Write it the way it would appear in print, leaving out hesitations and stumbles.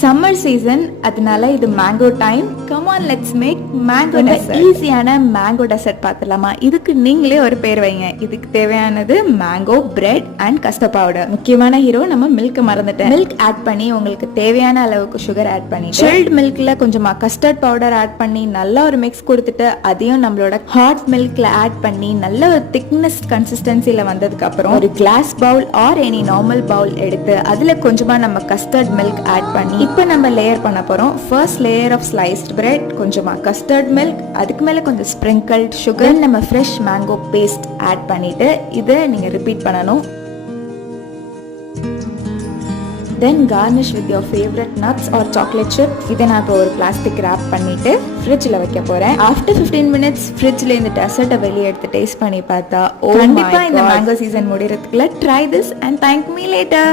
Summer season, அதனால இது mango time. Come on, let's make mango dessert. ஈஸியான mango dessert பார்த்துலாமா? இதுக்கு நீங்களே ஒரு பேர் வைங்க. இதுக்கு தேவையானது mango, bread and custard powder. முக்கியமான ஹீரோ நம்ம மில்க் மறந்துட்டேன். மில்க் ஆட் பண்ணி உங்களுக்கு தேவையான அளவுக்கு சுகர் ஆட் பண்ணி சில்ட் மில்க்ல கொஞ்சமா கஸ்டர்ட் பவுடர் ஆட் பண்ணி நல்லா ஒரு மிக்ஸ் கொடுத்துட்டு அதையும் நம்மளோட ஹாட் மில்க்ல ஆட் பண்ணி நல்ல ஒரு திக்னஸ் கன்சிஸ்டன்சில வந்ததுக்கு அப்புறம் ஒரு glass bowl or any normal bowl எடுத்து அதுல கொஞ்சமா நம்ம கஸ்டர்ட் மில்க் ஆட் பண்ணி இப்போ நம்ம லேயர் பண்ண போறோம். First layer of sliced bread, கொஞ்சமா கஸ்டர்ட் மில்க், அதுக்கு மேல கொஞ்சம் ஸ்ப்ரிங்கிள்ட் சுகர், நம்ம ஃப்ரெஷ் மேங்கோ பேஸ்ட் ஆட் பண்ணிட்டு இதை நீங்க ரிப்பீட் பண்ணணும். Then garnish with your favourite nuts or chocolate chip. இதை நான் இப்போ ஒரு பிளாஸ்டிக் ரேப் பண்ணிட்டு ஃப்ரிட்ஜில் வைக்க போறேன். ஆஃப்டர் 15 மினிட்ஸ் ஃப்ரிட்ஜில் இந்த டெசர்ட்டை வெளியே எடுத்து டேஸ்ட் பண்ணி பார்த்தா கண்டிப்பா இந்த மேங்கோ சீசன் முடியறதுக்குள்ள try this and thank me later.